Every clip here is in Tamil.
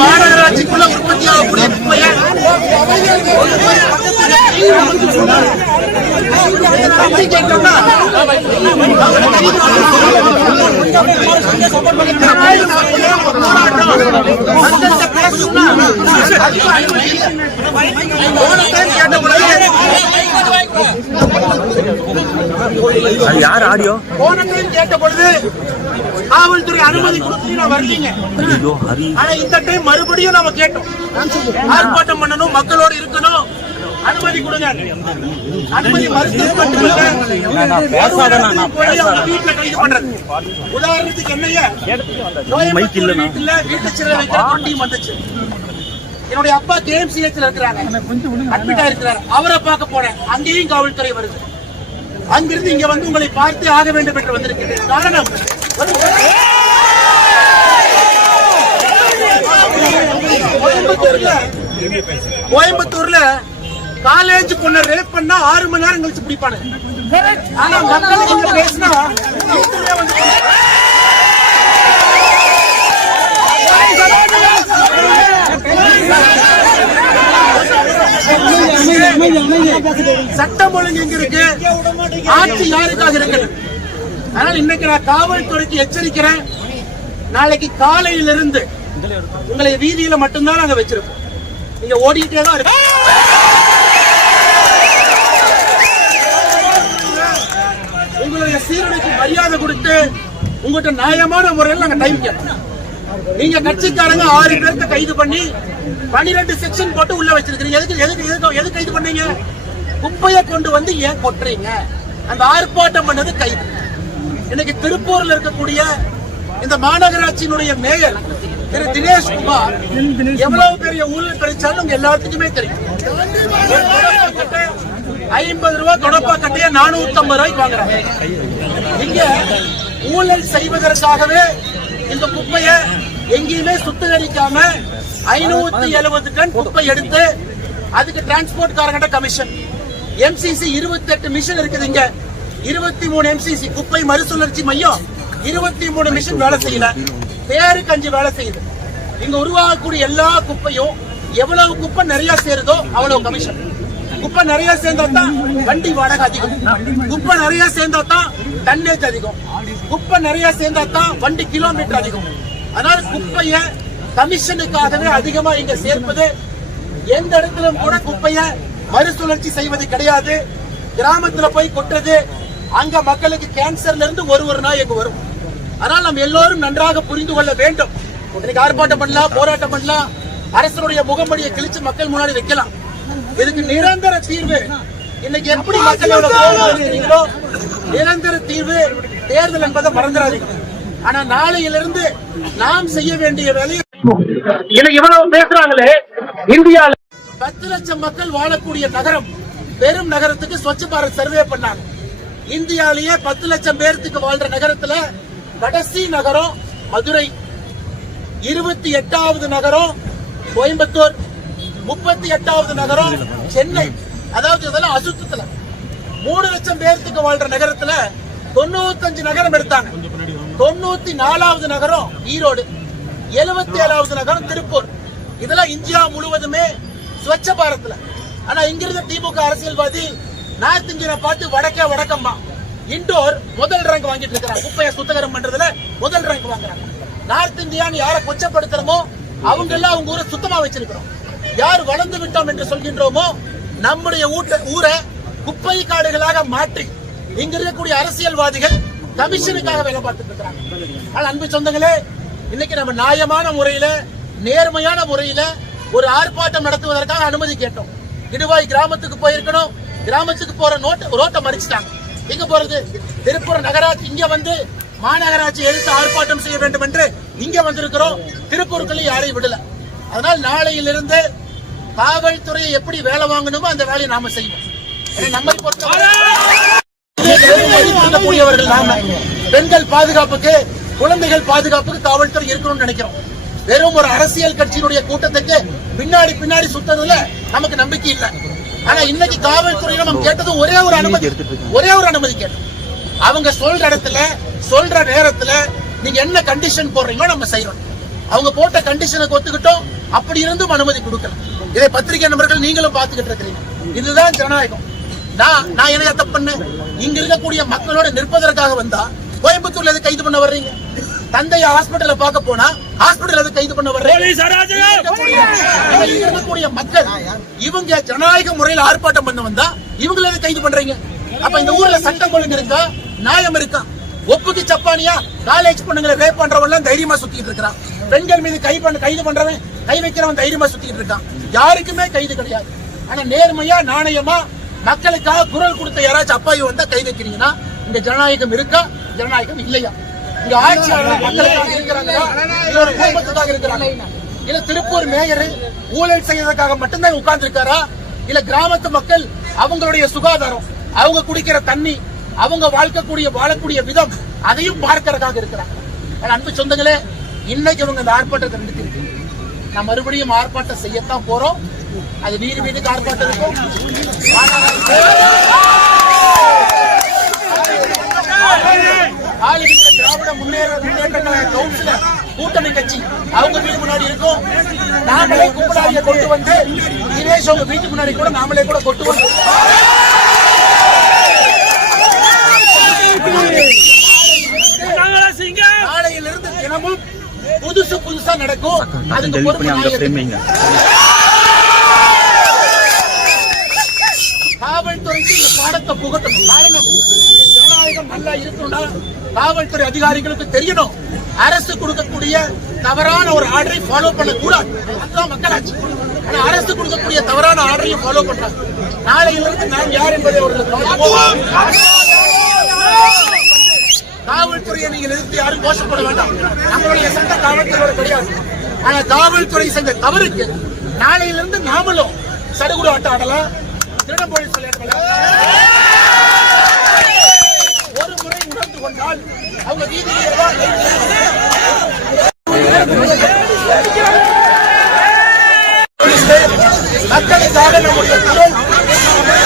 மாநகராட்சிக்குள்ள உற்பத்தி ஆகக்கூடிய குப்பையை யார் ஆடியோ போன டைம் கேட்ட பொழுது காவல்துறை அனுமதி கொடுத்து நான் வரலீங்க. ஆனா இந்த டைம் மறுபடியும் நம்ம கேட்டோம், ஆர்ப்பாட்டம் பண்ணணும், மக்களோடு இருக்கணும், அனுமதி கொடுங்க. அனுமதி மறுத்தது மட்டுமில்ல, வீட்டுல கைது பண்றது. உதாரணத்துக்கு என்னைய வீட்டுல வீட்டு சிறை வைக்கிற கொண்டியும் வந்துச்சு. என்னுடைய அப்பா KMCH இருக்கிறாங்க, அட்மிட் ஆயிருக்கிறார். அவரை பார்க்க போனேன், அங்கேயும் காவல்துறை வருது. அங்கிருந்து இங்க வந்து உங்களை பார்த்து ஆக வேண்டும் என்று வந்திருக்கிறேன். காரணம், கோயம்புத்தூர்ல காலேஜ் பொண்ணு ரேப் பண்ணா 6 மணி நேரம் கழிச்சு பிடிப்பானு. ஆனா மக்கள் இங்க பேசினா சட்டம் ஒழுங்கு எங்க இருக்கு, ஆட்சி யாருக்காக இருக்கு? அதனால இன்னைக்கு நான் காவல்துறைக்கு எச்சரிக்கிறேன், நாளைக்கு காலையிலிருந்து உங்களை வீதியில மட்டும்தான் நாங்க வச்சிருப்போம். நீங்க ஓடிட்டே தான் இருக்கு. உங்களுடைய சீரமைக்கு மரியாதை கொடுத்து உங்கள்கிட்ட நியாயமான முறையில் நாங்க டைம் கேட்போம். நீங்க கட்சிக்காரங்க 6 பேருக்கு கைது பண்ணி 12 செக்ஷன் போட்டு உள்ள வச்சிருக்கீங்க. எதுக்கு கைது பண்ணீங்க? குப்பையை கொண்டு வந்து ஏன் கொட்டுறீங்க? அந்த ஆர்ப்பாட்டம் பண்ணது கைது. இன்னைக்கு திருப்பூர்ல இருக்கக்கூடிய இந்த மாநகராட்சியினுடைய மேயர் திரு தினேஷ்குமார் எவ்வளவு பெரிய ஊழல் கிடைச்சாலும் உங்க எல்லாத்துக்குமே தெரியும். 50 ரூபாய் தொடப்பா கட்டைய 450 ரூபாய்க்கு வாங்குறாங்க. இங்க ஊழல் செய்வதற்காகவே இந்த குப்பையை எங்கேயுமே சுத்திகரிக்காம 570 டன் குப்பை எடுத்து அதுக்கு டிரான்ஸ்போர்ட் காரங்கிட்ட கமிஷன். MCC 28 மிஷின் இருக்குது. இங்க 23 MCC குப்பை மறுசுழற்சி மையம் 23 மிஷின் வேலை செய்யல, பேருக்கு 5 வேலை செய்யுது. இங்க உருவாகக்கூடிய எல்லா குப்பையும் எவ்வளவு குப்பை நிறைய சேருதோ அவ்வளவு கமிஷன். குப்பை நிறைய சேர்ந்தா தான் வண்டி வாடகை அதிகம், குப்பை நிறைய சேர்ந்தா தான் டன்னேஜ் அதிகம், குப்பை நிறைய சேர்ந்தா தான் வண்டி கிலோமீட்டர் அதிகம். அதனால குப்பைய கமிஷனுக்காகவே அதிகமா இங்க சேர்ப்பது. எந்த இடத்திலும் கூட குப்பைய மறுசுழற்சி செய்வது கிடையாது. கிராமத்துல போய் கொட்டுறது, அங்க மக்களுக்கு கேன்சர்ல இருந்து ஒரு நாய் எங்க வரும். அதனால நம்ம எல்லோரும் நன்றாக புரிந்து கொள்ள வேண்டும். இன்னைக்கு ஆர்ப்பாட்டம் பண்ணலாம், போராட்டம் பண்ணலாம், அரசனுடைய முகமடியை கிழிச்சு மக்கள் முன்னாடி வைக்கலாம். இதுக்கு நிரந்தர தீர்வு இன்னைக்கு எப்படி மக்களோட நிரந்தர தீர்வு தேர்தல் என்பதை மறந்துடாதீங்க. ஆனா நாளையிலிருந்து நாம் செய்ய வேண்டிய வேலையை இவ்வளவு பேசுறாங்களே. இந்தியாவில் 10 லட்சம் மக்கள் வாழக்கூடிய நகரம், பெரும் நகரத்துக்கு ஸ்வச்ச பாரத் சர்வே பண்ணாங்க. இந்தியாலேயே 10 லட்சம் பேருக்கு வாழ்ற நகரத்துல கடைசி நகரம் மதுரை, 28வது நகரம் கோயம்புத்தூர், 38வது நகரம் சென்னை. அதாவது இதெல்லாம் அசுத்தத்துல 3 லட்சம் பேருக்கு வாழ்ற நகரத்துல 95 நகரம் எடுத்தாங்க. 94வது நகரம் ஈரோடு, 77வது நகரம் திருப்பூர். இதெல்லாம் இந்தியா முழுவதுமே ஸ்வச்ச பாரத்ல. ஆனா இங்கிருந்த திமுக அரசியல்வாதி நார்த் இந்தியனை பார்த்து வடக்கம்பா. இண்டோர் முதல் ரேங்க் வாங்கிட்டு இருக்கிறாங்க. குப்பையை சுத்தகரம் பண்றதுல முதல் ரேங்க் வாங்குறாங்க. நார்த் இந்தியான்னு யாரை கொச்சப்படுத்துறோமோ அவங்க எல்லாம் அவங்க ஊரை சுத்தமா வச்சிருக்கிறோம். யார் வளர்ந்து விட்டோம் என்று சொல்கின்றோமோ நம்முடைய ஊரை குப்பை காடுகளாக மாற்றி இங்க இருக்கக்கூடிய அரசியல்வாதிகள் கமிஷனுக்காக வேலை பார்த்துட்டு இருக்கிறாங்க. ஆனால் அன்பு சொந்தங்களே, இன்னைக்கு நம்ம நியாயமான முறையில நேர்மையான முறையில ஒரு ஆர்ப்பாட்டம் நடத்துவதற்காக அனுமதி கேட்டோம். இடுவாய் கிராமத்துக்கு போயிருக்கணும். கிராமத்துக்கு போற ரோட்டை மறிச்சிட்டாங்க. எங்க போறது? திருப்பூர் நகராட்சி இங்க வந்து மாநகராட்சி எடுத்து ஆர்ப்பாட்டம் செய்ய வேண்டும் என்று இங்க வந்திருக்கிறோம். திருப்பூருக்குள்ள யாரையும் விடல. அதனால் நாளையிலிருந்து காவல்துறையை எப்படி வேலை வாங்கணுமோ அந்த வேலையை நாம செய்வோம். நம்மை பொறுத்தவரைக்கூடியவர்கள் நாம பெண்கள் பாதுகாப்புக்கு, குழந்தைகள் பாதுகாப்புக்கு காவல்துறை இருக்கணும்னு நினைக்கிறோம். வெறும் ஒரு அரசியல் கட்சியினுடைய கூட்டத்துக்கு பின்னாடி சுத்ததுல நமக்கு நம்பிக்கை இல்லை. ஆனா இன்னைக்கு காவல்துறையில நம்ம கேட்டது ஒரே ஒரு அனுமதி கேட்டோம். அவங்க சொல்ற இடத்துல சொல்ற நேரத்துல நீங்க என்ன கண்டிஷன் போடுறீங்களோ நம்ம செய்யறோம். அவங்க போட்ட கண்டிஷனுக்கு ஒத்துக்கிட்டோம். அப்படி இருந்தும் அனுமதி கொடுக்கல. இதை பத்திரிகை நண்பர்கள் நீங்களும் பாத்துக்கிட்டு இருக்கிறீங்க. இதுதான் ஜனநாயகம். நான் என்ன தப்பு பண்ண? இங்க இருக்கக்கூடிய மக்களோட நிற்பதற்காக வந்தா கோயம்புத்தூர்ல எது கைது பண்ண வர்றீங்க? தந்தைய ஹாஸ்பிட்டல்ல பார்க்க போனா ஹாஸ்பிட்டல் எது கைது பண்ண வர்றீங்க? இருக்கக்கூடிய மக்கள் இவங்க ஜனநாயக முறையில் ஆர்ப்பாட்டம் பண்ண வந்தா இவங்களை எது கைது பண்றீங்க? அப்ப இந்த ஊர்ல சட்டம் ஒழுங்கு இருக்கா? நியாயம் இருக்கா? ஒப்புக்கு சப்பானியா காலேஜ் பொண்ணுங்களை ரேப் பண்றவன் தைரியமா சுத்திட்டு இருக்கான். பெண்கள் மீது கைது பண்றவன், கை வைக்கிறவன் தைரியமா சுத்திட்டு இருக்கான். யாருக்குமே கைது கிடையாது. ஆனா நேர்மையா நாணயமா மக்களுக்காக குரல் கொடுத்த யாராச்சும் அப்பாயி வந்தா கை வைக்கிறீங்கன்னா இந்த ஜனநாயகம் இருக்கா? ஜனநாயகம் இல்லையா? இங்க ஆட்சியாளர் மக்களுக்காக இருக்கிறாங்களா இல்ல ஒரு குடும்பத்துக்காக இருக்கிறாங்க? இல்ல திருப்பூர் மேயர் ஊழல் செய்யறதுக்காக மட்டும்தான் உட்கார்ந்து இருக்காரா? இல்ல கிராமத்து மக்கள் அவங்களுடைய சுகாதாரம், அவங்க குடிக்கிற தண்ணி, அவங்க வாழக்கூடிய விதம் அதையும் பார்க்கறதுக்காக இருக்கிறாங்க. அன்பு சொந்தங்களே, இன்னைக்கு இவங்க இந்த ஆர்ப்பாட்டத்தை நடத்திருக்கு. நான் மறுபடியும் ஆர்ப்பாட்டம் செய்யத்தான் போறோம். அது வீடு வீட்டுக்கு ஆர்ப்பாட்டம் இருக்கும். திராவிட முன்னேற்ற கழக கவுன்சிலர் கூட்டணி கட்சி அவங்க வீடு முன்னாடி இருக்கும். நாமளே கும்பலாரியை கொண்டு வந்து தினேஷ் அவங்க வீட்டு முன்னாடி கூட நாமளே கூட கொண்டு வந்து நாளையிலிருந்து தினமும் புதுசா நடக்கும். அதுக்கு காவல்துறைக்கு இந்த பாடத்தை புகட்டணும். காரணம், ஜனநாயகம் நல்லா இருக்கணும்னா காவல்துறை அதிகாரிகளுக்கு தெரியணும். அரசு கொடுக்கக்கூடிய தவறான ஒரு ஆர்டரை ஃபாலோ பண்ணக்கூடாது. அதுதான் மக்களாட்சி. ஆனா அரசு கொடுக்கக்கூடிய தவறான ஆர்டரையும் ஃபாலோ பண்றாங்க. நாளையிலிருந்து நாம் யார் என்பதை அவர்களுக்கு காவல்துறையை நீங்கள் எதிர்த்து யாரும் கோஷப்பட வேண்டாம். நம்மளுடைய சங்க காவல்துறையோட கிடையாது. ஆனா காவல்துறை செஞ்ச தவறுக்கு நாளையிலிருந்து நாமளும் சடுகுடு ஆட்டம் ஆடலாம், திருடம் போலீஸ் விளையாடலாம். ஒரு முறை உணர்ந்து கொண்டால் அவங்க மக்களுக்காக நம்முடைய குரல்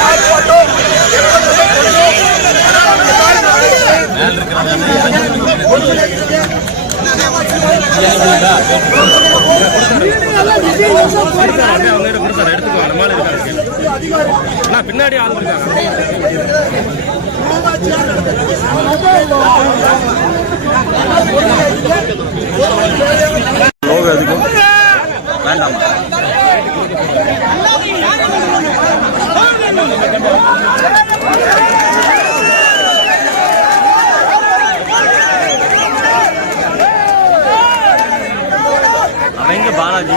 ஆர்ப்பாட்டம் பின்னாடி ஆள் வேண்டாம். அவங்க பாலாஜி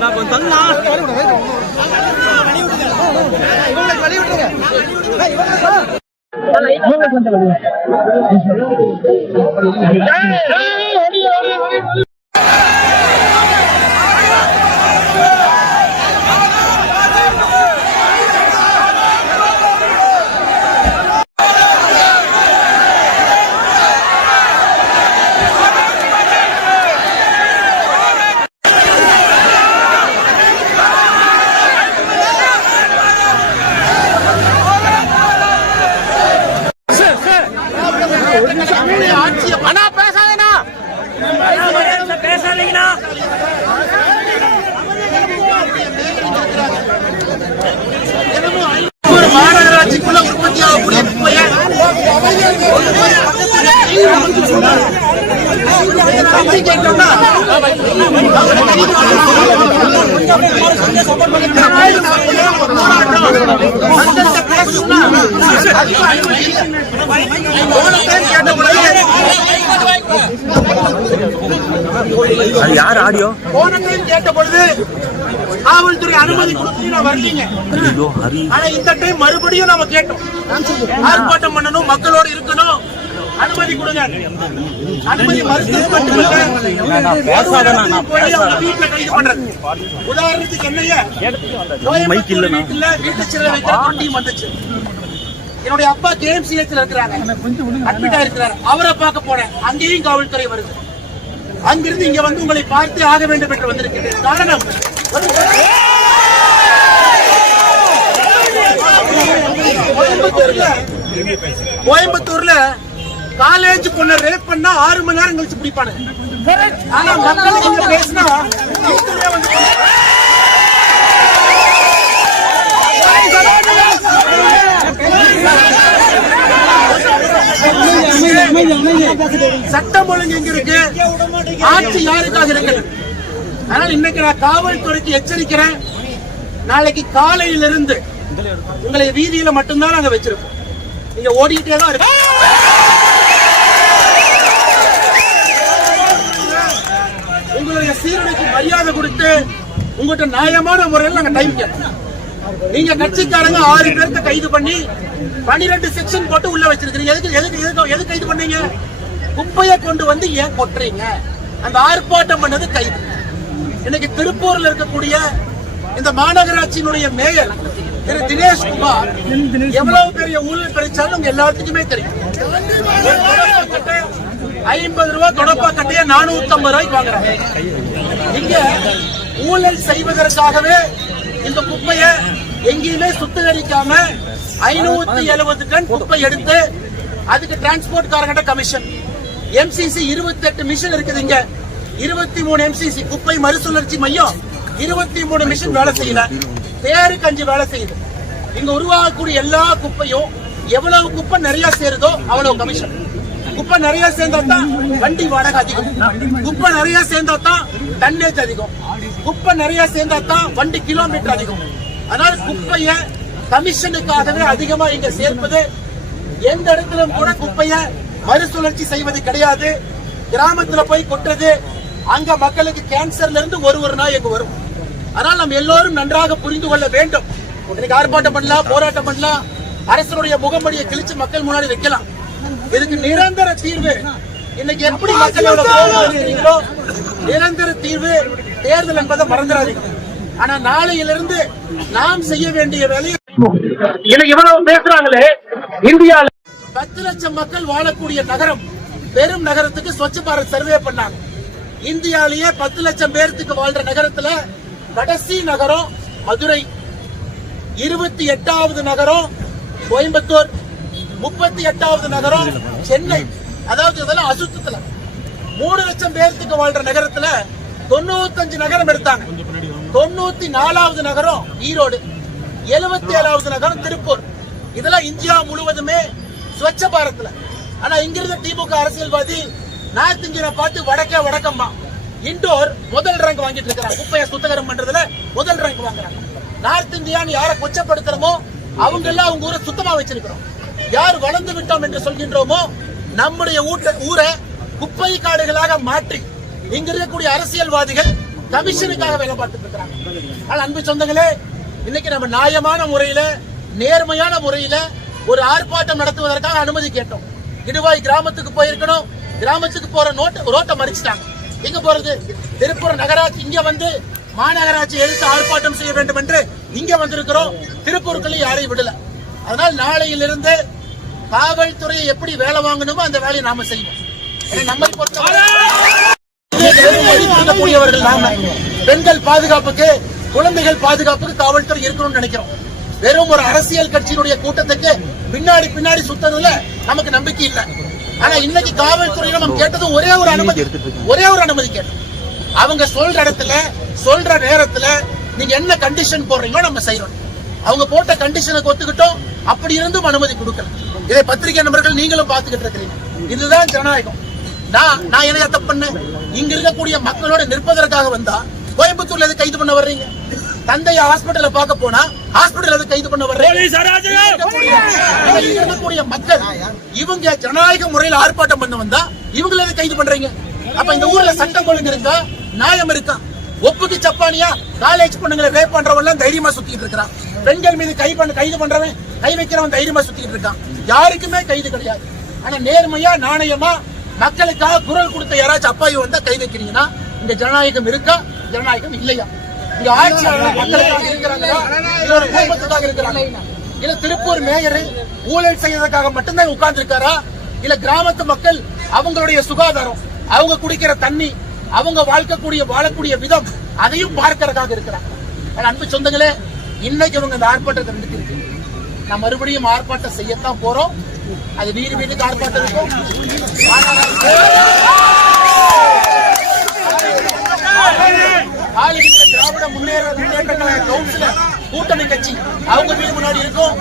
நான் கொஞ்சம் தள்ளா அண்ணா பேசாதேண்ணா பேசாதீங்கண்ணா ஒரு மாநகராட்சிக்குள்ள உற்பத்தி ஆகக்கூடிய குப்பையை யார் ஆடியோ போன டைம் கேட்ட பொழுது காவல்துறை அனுமதி கொடுத்து நான் வரலீங்க. ஆனா இந்த டைம் மறுபடியும் நாம கேட்டோம், ஆர்ப்பாட்டம் பண்ணணும், மக்களோடு இருக்கணும், அனுமதி கொடுங்க. அனுமதி மறுத்தது மட்டுமல்ல, வீட்டுல கைது பண்றது. உதாரணத்துக்கு என்னைய வீட்டுல வீட்டு சிறை வைக்கிற தொண்டியும் வந்துச்சு. என்னுடைய அப்பா கேஎம்சிஹெச்ல இருக்கிறாங்க, அட்மிட் ஆயிருக்கிறார். அவரை பார்க்க போனேன், அங்கேயும் காவல்துறை வருது. அங்கிருந்து இங்க வந்து உங்களை பார்த்து ஆக வேண்டும் என்று வந்திருக்கிறேன். காரணம், கோயம்புத்தூர்ல காலேஜ் பொண்ணு ரேப் பண்ணா 6 மணி நேரம் கழிச்சு பிடிப்பானுங்க. ஆனா மக்களுக்கு இங்க பேசினா சட்டம் ஒழுங்கு எங்க இருக்கு, ஆட்சி யாருக்காக இருக்கு? அதனால இன்னைக்கு நான் காவல்துறைக்கு எச்சரிக்கிறேன். நாளைக்கு காலையிலிருந்து உங்களை வீதியில மட்டும்தான் நாங்க வச்சிருக்கோம். நீங்க ஓடிக்கிட்டே தான் இருக்கு. உங்களுடைய சீரமைக்கு மரியாதை கொடுத்து உங்கள்கிட்ட நியாயமான முறையில் நாங்க டைம் கேட்போம். நீங்க கட்சிக்காரங்க 6 பேர்த்த கைது பண்ணி 12 செக்ஷன் போட்டு உள்ள வச்சிருக்கீங்க. எது கைது பண்ணீங்க? குப்பையை கொண்டு வந்து ஏன் கொட்டுறீங்க? அந்த ஆர்ப்பாட்டம் பண்ணது கைது. இன்னைக்கு திருப்பூர்ல இருக்கக்கூடிய இந்த மாநகராட்சியினுடைய மேயர் திரு தினேஷ் குமார் எவ்வளவு பெரிய ஊழல் கிடைச்சாலும் உங்க எல்லாத்துக்குமே தெரியும். 50 ரூபாய் தொடப்பா கட்டைய 450 ரூபாய்க்கு வாங்குறாங்க. இங்க ஊழல் செய்வதற்காகவே இந்த குப்பையை எங்கேயுமே சுத்திகரிக்காம 570 டன் குப்பை எடுத்து அதுக்கு டிரான்ஸ்போர்ட் காரங்கிட்ட கமிஷன். எம்சிசி 28 மிஷின் இருக்குது. இங்க 23 எம்சிசி குப்பை மறுசுழற்சி மையம் 23 மிஷின் வேலை செய்யல, பேருக்கு 5 வேலை செய்யுது. இங்க உருவாகக்கூடிய எல்லா குப்பையும் எவ்வளவு குப்பை நிறைய சேருதோ அவ்வளவு கமிஷன். குப்பை நிறைய சேர்ந்தா தான் வண்டி வாடகை அதிகம், குப்பை நிறைய சேர்ந்தா தான் டன்னேஜ் அதிகம், குப்பை நிறைய சேர்ந்தா தான் வண்டி கிலோமீட்டர் அதிகம். அதனால குப்பைய கமிஷனுக்காகவே அதிகமா இங்க சேர்ப்பது. எந்த இடத்திலும் கூட குப்பைய மறுசுழற்சி செய்வது கிடையாது. கிராமத்துல போய் கொட்டுறது, அங்க மக்களுக்கு கேன்சர்ல இருந்து ஒரு நாய் எங்க வரும். அதனால நம்ம எல்லோரும் நன்றாக புரிந்து கொள்ள வேண்டும். இன்னைக்கு ஆர்ப்பாட்டம் பண்ணலாம், போராட்டம் பண்ணலாம், அரசனுடைய முகமடியை கிழிச்சு மக்கள் முன்னாடி வைக்கலாம். இதுக்கு நிரந்தர தீர்வு இன்னைக்கு எப்படி மக்களோட போராடுறீங்களோ நிரந்தர தீர்வு தேர்தல் என்பதை மறந்துடாதீங்க. ஆனா நாளையிலிருந்து நாம் செய்ய வேண்டிய வேலையை இன்னைக்கு இவ்வளவு பேசுறாங்களே. இந்தியால 10 லட்சம் மக்கள் வாழக்கூடிய நகரம், பெரும் நகரத்துக்கு ஸ்வச்ச பாரத் சர்வே பண்ணாங்க. இந்தியாலேயே 10 லட்சம் பேருக்கு வாழ்ற நகரத்துல கடைசி நகரம் மதுரை, 28வது நகரம் கோயம்புத்தூர், 38வது நகரம் சென்னை. அதாவது இதெல்லாம் அசுத்தத்துல 3 லட்சம் பேருக்கு வாழ்ற நகரத்துல 95 நகரம் எடுத்தாங்க. 94வது நகரம் ஈரோடு, 77வது நகரம் திருப்பூர். இதெல்லாம் இந்தியா முழுவதுமே ஸ்வச்ச பாரத்ல. ஆனா இங்கிருந்த திமுக அரசியல்வாதி நார்த் இந்தியனை பார்த்து வடக்கம்மா இண்டோர் முதல் ரேங்க் வாங்கிட்டு இருக்கிறாங்க. குப்பையை சுத்தகரம் பண்றதுல முதல் ரேங்க் வாங்குறாங்க. நார்த் இந்தியான்னு யாரை கொச்சப்படுத்துறமோ அவங்க எல்லாம் அவங்க ஊரை சுத்தமா வச்சிருக்கிறோம். யார் வளர்ந்து விட்டோம் என்று சொல்கின்றோமோ நம்முடைய ஊரை குப்பை காடுகளாக மாற்றி இங்க இருக்கக்கூடிய அரசியல்வாதிகள் கமிஷனுக்காக வேலை பார்த்துட்டு இருக்கிறாங்க. ஆனால் அன்பு சொந்தங்களே, இன்னைக்கு நம்ம நியாயமான முறையில நேர்மையான முறையில ஒரு ஆர்ப்பாட்டம் நடத்துவதற்காக அனுமதி கேட்டோம். இடுவாய் கிராமத்துக்கு போயிருக்கணும். கிராமத்துக்கு போற ரோட்டை மறிச்சிட்டாங்க. எங்க போறது? திருப்பூர் நகராட்சி இங்க வந்து மாநகராட்சி எடுத்து ஆர்ப்பாட்டம் செய்ய வேண்டும் என்று இங்க வந்திருக்கிறோம். திருப்பூருக்குள்ள யாரையும் விடல. அதனால் நாளையிலிருந்து காவல்துறையை எப்படி வேலை வாங்கணுமோ அந்த வேலையை நாம செய்வோம். நம்மை பொறுத்தவரைக்கூடியவர்கள் நாம பெண்கள் பாதுகாப்புக்கு, குழந்தைகள் பாதுகாப்புக்கு காவல்துறை இருக்கணும்னு நினைக்கிறோம். வெறும் ஒரு அரசியல் கட்சியினுடைய கூட்டத்துக்கு பின்னாடி சுத்ததுல நமக்கு நம்பிக்கை இல்லை. ஆனா இன்னைக்கு காவல்துறையில நம்ம கேட்டது ஒரே ஒரு அனுமதி கேட்டோம். அவங்க சொல்ற இடத்துல சொல்ற நேரத்துல நீங்க என்ன கண்டிஷன் போடுறீங்களோ நம்ம செய்யறோம். அவங்க போட்ட கண்டிஷனுக்கு ஒத்துக்கிட்டோம். அப்படி இருந்தும் அனுமதி கொடுக்கல. இதை பத்திரிகை நண்பர்கள் நீங்களும் பாத்துக்கிட்டு இருக்கிறீங்க. இதுதான் ஜனநாயகம். நான் என்ன தப்பு பண்ணேன்? இங்க இருக்கக்கூடிய மக்களோட நிற்பதற்காக வந்தா கோயம்புத்தூர்ல எது கைது பண்ண வர்றீங்க? தந்தைய ஹாஸ்பிட்டல பார்க்க போனா ஹாஸ்பிட்டல் எது கைது பண்ண வர்றீங்க? மக்கள் இவங்க ஜனநாயக முறையில் ஆர்ப்பாட்டம் பண்ண வந்தா இவங்களை எது கைது பண்றீங்க? அப்ப இந்த ஊர்ல சட்டம் ஒழுங்கு இருக்கா? நியாயம் இருக்கா? ஒப்புக்கு சப்பானியா காலேஜ் பொண்ணுங்களை ரேப் பண்றவன் தைரியமா சுத்திட்டு இருக்கான். பெண்கள் மீது கைது பண்றவன், கை வைக்கிறவன் தைரியமா சுத்திட்டு இருக்கான். யாருக்குமே கைது கிடையாது. ஆனா நேர்மையா நாணயமா மக்களுக்காக குரல் கொடுத்த யாராச்சும் அப்பாவி வந்தா கை வைக்கிறீங்கன்னா இந்த ஜனநாயகம் இருக்கா? ஜனநாயகம் இல்லையா? இங்க ஆட்சியாளர் மக்களுக்காக இருக்கிறாங்களா? இல்ல ஒரு குடும்பத்துக்காக இருக்கிறாங்க? இல்ல திருப்பூர் மேயர் ஊழல் செய்யறதுக்காக மட்டும்தான் உட்கார்ந்து இருக்காரா? இல்ல கிராமத்து மக்கள் அவங்களுடைய சுகாதாரம், அவங்க குடிக்கிற தண்ணி, அவங்க வாழக்கூடிய விதம் அதையும் பார்க்கறதுக்காக இருக்கிறாங்க. அன்பு சொந்தங்களே, இன்னைக்கு இவங்க இந்த ஆர்ப்பாட்டத்தை நடத்திருக்கு. நான் மறுபடியும் ஆர்ப்பாட்டம் செய்யத்தான் போறோம். அது வீட்டுக்கு ஆர்ப்பாட்டம் இருக்கும். திராவிட முன்னேற்ற கழக கவுன்சிலர் கூட்டணி கட்சி அவங்க வீடு முன்னாடி இருக்கும்.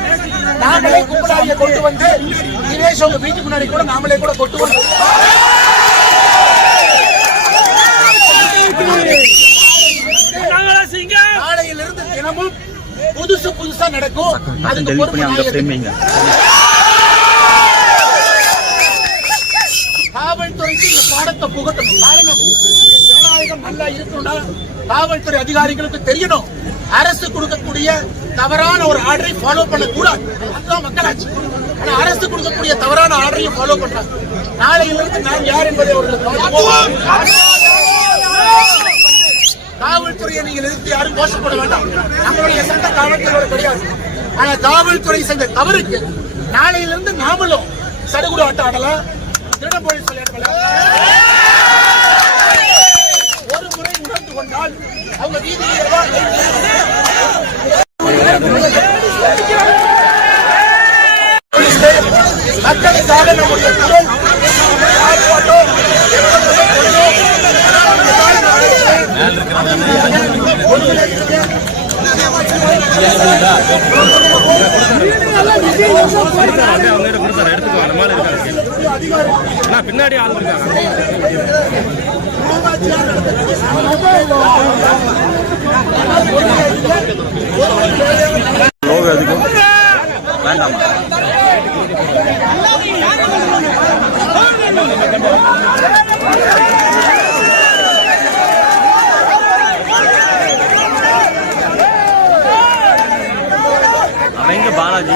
நாமளே கும்பலாரியை கொண்டு வந்து தினேஷ் அவங்க வீட்டுக்கு முன்னாடி கூட நாமளே கூட கொண்டு வந்து நாளையிலிருந்து தினமும் புதுசா நடக்கும். அதுக்கு காவல்துறைக்கு இந்த பாடத்தை புகட்டணும். காரணம், ஜனநாயகம் நல்லா இருக்கணும்னா காவல்துறை அதிகாரிகளுக்கு தெரியணும். அரசு கொடுக்கக்கூடிய தவறான ஒரு ஆர்டரை ஃபாலோ பண்ணக்கூடாது. அதுதான் மக்களாட்சி. ஆனா அரசு கொடுக்கக்கூடிய தவறான ஆர்டரையும் ஃபாலோ பண்றாங்க. நாளையிலிருந்து நாம் யார் என்பதை காவல்துறையை நீங்கள் எதிர்த்து யாரும் கோஷப்பட வேண்டாம். நம்மளுடைய சட்ட காவல்துறையோட கிடையாது. ஆனா காவல்துறை செஞ்ச தவறுக்கு நாளையிலிருந்து நாமளும் சடுகுடு ஆட்டம் ஆடலாம், திருட போலீஸ் விளையாடலாம். ஒரு முறை உணர்ந்து கொண்டால் அவங்க வீதியில் மக்களுக்காக நம்முடைய குரல் ஆர்ப்பாட்டம் பின்னாடி ஆள் வேண்டாம். அவங்க பாலாஜி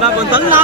நான் கொஞ்சம் தள்ளா.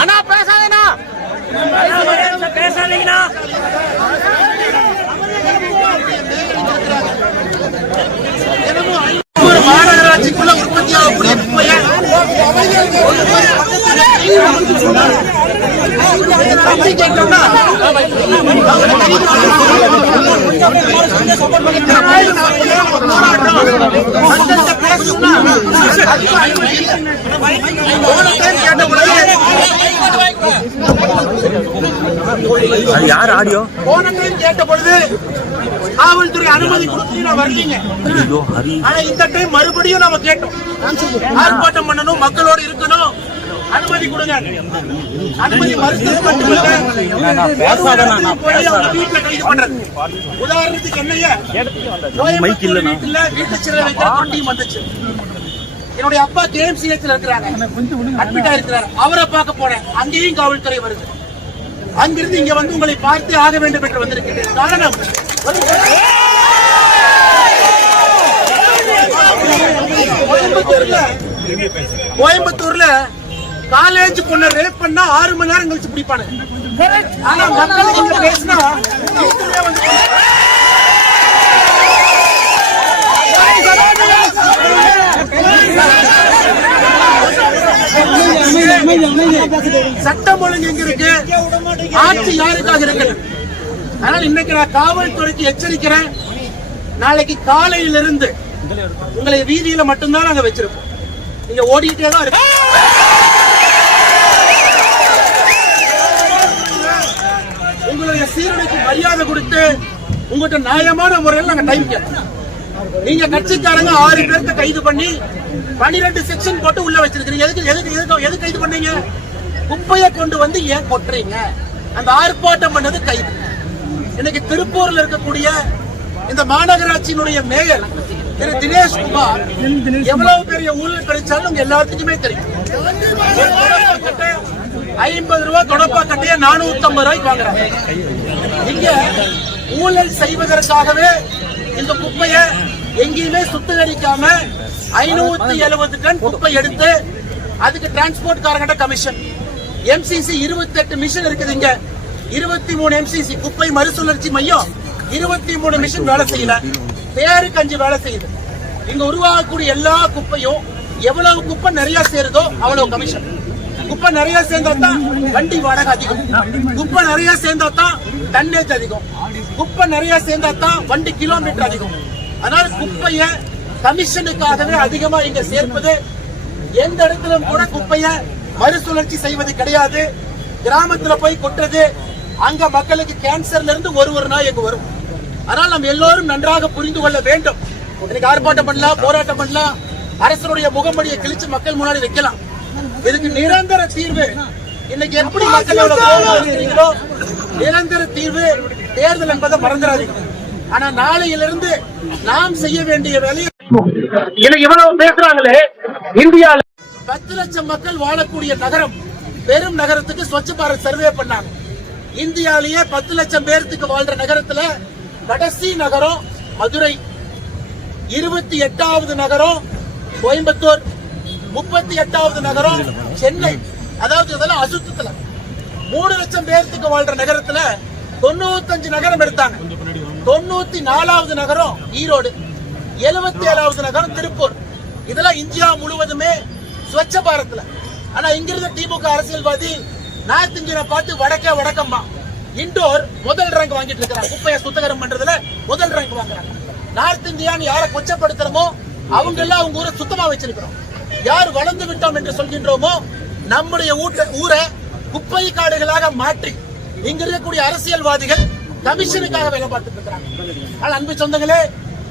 அண்ணா பேசாதேண்ணா, பேசாதீங்கண்ணா. ஒரு மாநகராட்சிக்குள்ள உற்பத்தி ஆகக்கூடிய குப்பையை தம்பி கேட்டோம்னா யார் ஆடியோ போன டைம் கேட்ட பொழுது காவல்துறை அனுமதி கொடுத்து நான் வரலீங்க. ஆனா இந்த டைம் மறுபடியும் நாம கேட்டோம், ஆர்ப்பாட்டம் பண்ணணும், மக்களோடு இருக்கணும், அனுமதி கொடுங்க. அனுமதி மறுத்தது மட்டுமல்ல, வீட்டுல கைது பண்றது. உதாரணத்துக்கு என்னைய வீட்டுல வீட்டு சிறை வைக்கிற கொண்டியும் வந்துச்சு. என்னுடைய அப்பா KMCH இருக்கிறாங்க, அட்மிட் ஆயிருக்கிறார். அவரை பார்க்க போனேன், அங்கேயும் காவல்துறை வருது. அங்கிருந்து இங்க வந்து உங்களை பார்த்து ஆக வேண்டும் என்று வந்திருக்கிறேன். காரணம், கோயம்புத்தூர்ல காலேஜ் பொண்ணு ரேப் பண்ணா 6 மணி நேரம் கழிச்சு பிடிப்பானு. ஆனா மக்கள் இங்க பேசினா சட்டம் ஒழுங்கு எங்க இருக்கு, ஆட்சி யாருக்காக இருக்கு? ஆனால் இன்னைக்கு நான் காவல்துறைக்கு எச்சரிக்கிறேன், நாளைக்கு காலையிலிருந்து உங்களை வீதியில மட்டும்தான் நாங்க வச்சிருப்போம். நீங்க ஓடிட்டே தான் இருக்கு. உங்களுடைய சீரமைக்கு மரியாதை கொடுத்து உங்கள்கிட்ட நியாயமான முறையில் நாங்க டைம் கேட்போம். நீங்க கட்சிக்காரங்க 6 பேர்த்த கைது பண்ணி 12 செக்ஷன் போட்டு உள்ள வச்சிருக்கீங்க. எதுக்கு கைது பண்ணீங்க? குப்பையை கொண்டு வந்து ஏன் கொட்டுறீங்க? அந்த ஆர்ப்பாட்டம் பண்ணது கைது. இன்னைக்கு திருப்பூர்ல இருக்கக்கூடிய இந்த மாநகராட்சியினுடைய மேயர் திரு தினேஷ்குமார் எவ்வளவு பெரிய ஊழல் கிடைச்சாலும் உங்க எல்லாத்துக்குமே தெரியும். 50 ரூபாய் தொடப்பா கட்டைய 450 ரூபாய்க்கு வாங்குறாங்க. இங்க ஊழல் செய்வதற்காகவே இந்த குப்பையை எங்கேயுமே சுத்திகரிக்காம 570 டன் குப்பை எடுத்து அதுக்கு டிரான்ஸ்போர்ட் காரங்கிட்ட கமிஷன். MCC 28 மிஷின் இருக்குது. இங்க 23 MCC குப்பை மறுசுழற்சி மையம் 23 மிஷின் வேலை செய்யல, பேருக்கு 5 வேலை செய்யுது. இங்க உருவாகக்கூடிய எல்லா குப்பையும் எவ்வளவு குப்பை நிறைய சேருதோ அவ்வளவு கமிஷன். குப்பை நிறைய சேர்ந்தா தான் வண்டி வாடகை அதிகம், குப்பை நிறைய சேர்ந்தா தான் டன்னேஜ் அதிகம், குப்பை நிறைய சேர்ந்தா தான் வண்டி கிலோமீட்டர் அதிகம். அதனால குப்பைய கமிஷனுக்காகவே அதிகமா இங்க சேர்ப்பது. எந்த இடத்திலும் கூட குப்பைய மறுசுழற்சி செய்வது கிடையாது. கிராமத்துல போய் கொட்டுறது, அங்க மக்களுக்கு கேன்சர்ல இருந்து ஒரு நாய் எங்க வரும். அதனால நம்ம எல்லோரும் நன்றாக புரிந்து கொள்ள வேண்டும். இன்னைக்கு ஆர்ப்பாட்டம் பண்ணலாம், போராட்டம் பண்ணலாம், அரசனுடைய முகமடியை கிழிச்சு மக்கள் முன்னாடி வைக்கலாம். இதுக்கு நிரந்தர தீர்வு இன்னைக்கு எப்படி மக்களோட இருக்கிறீங்களோ நிரந்தர தீர்வு தேர்தல் என்பதை மறந்துடாதீங்க. ஆனா நாளையிலிருந்து நாம் செய்ய வேண்டிய வேலையை இவ்வளவு பேசுறாங்களே. இந்தியாவில் 10 லட்சம் மக்கள் வாழக்கூடிய நகரம், பெரும் நகரத்துக்கு ஸ்வச்ச பாரத் சர்வே பண்ணாங்க. இந்தியாவிலேயே 10 லட்சம் பேருக்கு வாழ்ற நகரத்துல கடைசி நகரம் மதுரை, 28வது நகரம் கோயம்புத்தூர், 38வது நகரம் சென்னை. அதாவது இதெல்லாம் அசுத்தத்துல 3 லட்சம் பேருக்கு வாழ்ற நகரத்துல 95 நகரம் எடுத்தாங்க. 94வது நகரம் ஈரோடு, 77வது நகரம் திருப்பூர். இதெல்லாம் இந்தியா முழுவதுமே ஸ்வச்ச பாரத்ல. ஆனா இங்கிருந்த திமுக அரசியல்வாதி நார்த் இந்தியனை பார்த்து வடக்கம்மா இண்டோர் முதல் ரேங்க் வாங்கிட்டு இருக்கிறாங்க. குப்பையை சுத்தகரம் பண்றதுல முதல் ரேங்க் வாங்குறாங்க. நார்த் இந்தியான்னு யாரை கொச்சப்படுத்துறோமோ அவங்க எல்லாம் அவங்க ஊரை சுத்தமா வச்சிருக்கிறோம். யார் வளர்ந்து விட்டோம் என்று சொல்கின்றோமோ நம்முடைய ஊரை குப்பை காடுகளாக மாற்றி இங்க இருக்கக்கூடிய அரசியல்வாதிகள் கமிஷனுக்காக வேலை பார்த்துட்டு இருக்கிறாங்க. ஆனால் அன்பு சொந்தங்களே,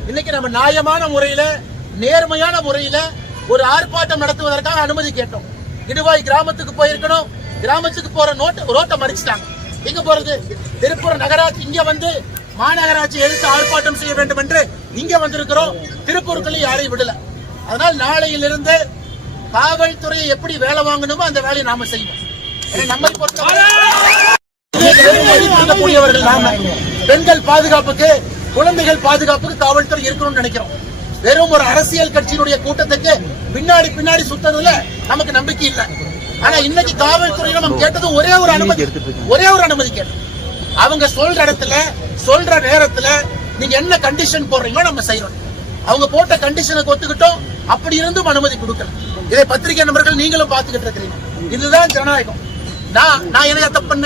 இன்னைக்கு நம்ம நியாயமான முறையில, நேர்மையான முறையில ஒரு ஆர்ப்பாட்டம் நடத்துவதற்காக அனுமதி கேட்டோம். இடுவாய் கிராமத்துக்கு போயிருக்கணும். கிராமத்துக்கு போற ரோட்டை மறிச்சிட்டாங்க. எங்க போறது? திருப்பூர் நகராட்சி இங்க வந்து மாநகராட்சி எதிர்த்து ஆர்ப்பாட்டம் செய்ய வேண்டும் என்று இங்க வந்திருக்கிறோம். திருப்பூருக்குள்ள யாரையும் விடல. அதனால் நாளையிலிருந்து காவல்துறையை எப்படி வேலை வாங்கணுமோ அந்த வேலையை நாம செய்வோம். நம்மை பொறுத்தவரைக்கூடியவர்கள் நாம பெண்கள் பாதுகாப்புக்கு, குழந்தைகள் பாதுகாப்புக்கு காவல்துறை இருக்கணும்னு நினைக்கிறோம். வெறும் ஒரு அரசியல் கட்சியினுடைய கூட்டத்துக்கு பின்னாடி சுத்ததுல நமக்கு நம்பிக்கை இல்லை. ஆனா இன்னைக்கு காவல்துறையில நம்ம கேட்டது ஒரே ஒரு அனுமதி கேட்டோம். அவங்க சொல்ற இடத்துல, சொல்ற நேரத்துல நீங்க என்ன கண்டிஷன் போடுறீங்களோ நம்ம செய்யறோம். அவங்க போட்ட கண்டிஷனுக்கு ஒத்துக்கிட்டோம். அப்படி இருந்தும் அனுமதி கொடுக்கல. இதை பத்திரிகை நண்பர்கள் நீங்களும் பாத்துக்கிட்டு இருக்கிறீங்க. இதுதான் ஜனநாயகம். நான் என்ன தப்பு பண்ண?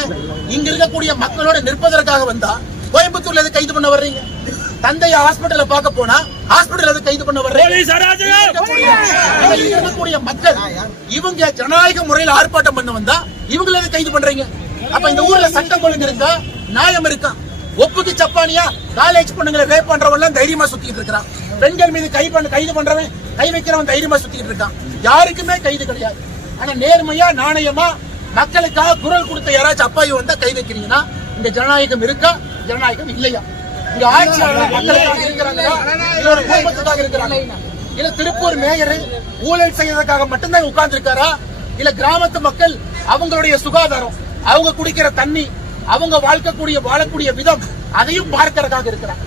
இங்க இருக்கக்கூடிய மக்களோட நிற்பதற்காக வந்தா கோயம்புத்தூர்ல எது கைது பண்ண வர்றீங்க? தந்தைய ஹாஸ்பிட்டல்ல பார்க்க போனா ஹாஸ்பிட்டல் எது கைது பண்ண வர்றீங்க? இருக்கக்கூடிய மக்கள் இவங்க ஜனநாயக முறையில் ஆர்ப்பாட்டம் பண்ண வந்தா இவங்களை எது கைது பண்றீங்க? அப்ப இந்த ஊர்ல சட்டம் ஒழுங்கு இருக்கா? நியாயம் இருக்கா? ஒப்புக்கு சப்பானியா காலேஜ் பொண்ணுங்களை ரேப் பண்றவன் தைரியமா சுத்திட்டு இருக்கான். பெண்கள் மீது கைது பண்றவன், கை வைக்கிறவன் தைரியமா சுத்திட்டு இருக்கான். யாருக்குமே கைது கிடையாது. ஆனா நேர்மையா, நாணயமா மக்களுக்காக குரல் கொடுத்த யாராச்சும் அப்பாயி வந்தா கை வைக்கிறீங்கன்னா இந்த ஜனநாயகம் இருக்கா? ஜனநாயகம் இல்லையா? இங்க ஆட்சியாளர் மக்களுக்காக இருக்கிறாங்களா இல்ல ஒரு குடும்பத்துக்காக இருக்கிறாங்க? இல்ல திருப்பூர் மேயர் ஊழல் செய்யறதுக்காக மட்டும்தான் உட்கார்ந்து இருக்காரா? இல்ல கிராமத்து மக்கள் அவங்களுடைய சுகாதாரம், அவங்க குடிக்கிற தண்ணி, அவங்க வாழக்கூடிய விதம் அதையும் பார்க்கறதுக்காக இருக்கிறாங்க.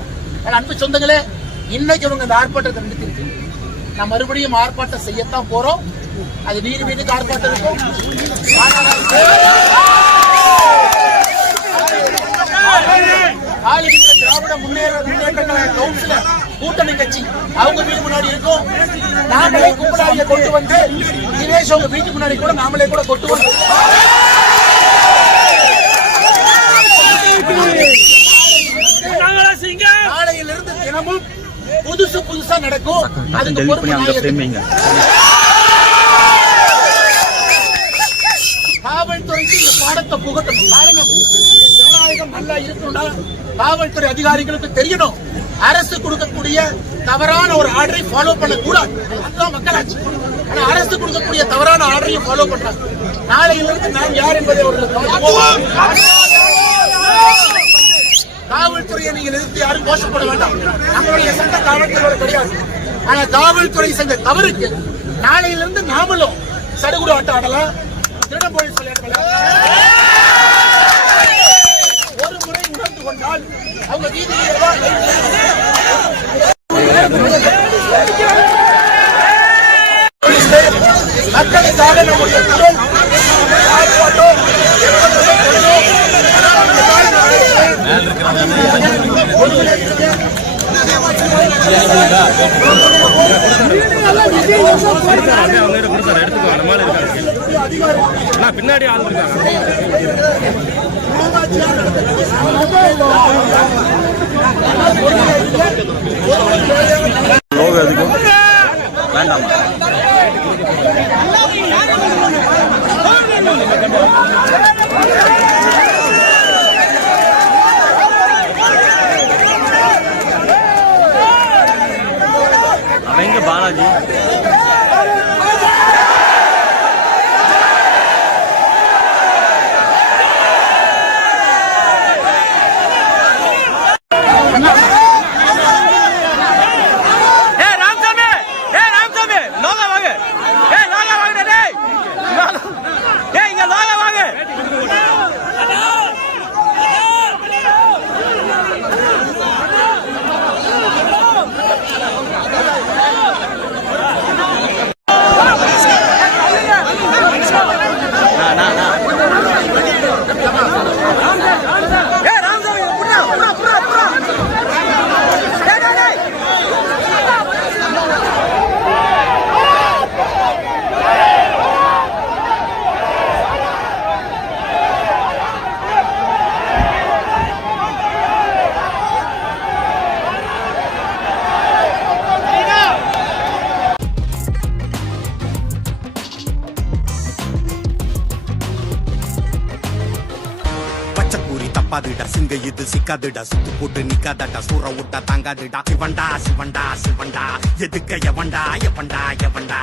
அன்பு சொந்தங்களே, இன்னைக்கு இவங்க இந்த ஆர்ப்பாட்டத்தை நடத்திருக்கு. நான் மறுபடியும் ஆர்ப்பாட்டம் செய்யத்தான் போறோம். அது வீட்டுக்கு ஆர்ப்பாட்டம் இருக்கும். திராவிட முன்னேற்ற கவுன்சிலர் கூட்டணி கட்சி அவங்க வீடு முன்னாடி இருக்கும். நாமளே கும்பலாளியை கொண்டு வந்து தினேஷ் அவங்க வீட்டுக்கு முன்னாடி கூட நாமளே கூட கொண்டு வந்து நாளையிலிருந்து தினமும் புதுசா நடக்கும். அதுக்கு பொறுப்பு காவல்துறைக்கு இந்த பாடத்தை புகட்டணும். காரணம், ஜனநாயகம் நல்லா இருக்கணும்னா காவல்துறை அதிகாரிகளுக்கு தெரியணும். அரசு கொடுக்கக்கூடிய தவறான ஒரு ஆர்டரை ஃபாலோ பண்ணக்கூடாது. அதுதான் மக்களாட்சி. ஆனா அரசு கொடுக்கக்கூடிய தவறான ஆர்டரையும் ஃபாலோ பண்றாங்க. நாளையிலிருந்து நாம் யார் என்பதை காவல்துறையை நீங்க நிறுத்தி யாரும் கோஷப்பட வேண்டாம். நம்மளுடைய சட்ட காவல்துறை கிடையாது. ஆனா காவல்துறை செஞ்ச தவறுக்கு நாளையிலிருந்து நாமளும் சடுகுடு ஆட்டம் ஆடலாம், திருடம் போலீஸ் விளையாடலாம். ஒரு முறை உணர்ந்து கொண்டால் அவங்க வீதியிலே மக்களுக்காக நம்முடைய குரல் ஆர்ப்பாட்டம் பின்னாடி ஆள் இருக்காங்க. வேண்டாம். அவங்க பாலாஜி பச்சைக்கூறி தப்பாதுடா சிங்க இது சிக்காதுடா சுத்து போட்டு நிக்காதடா சூற விட்டா தாங்காதுடா சிவண்டா சிவண்டா சிவண்டா எதுக்க எவண்டா எவண்டா எவண்டா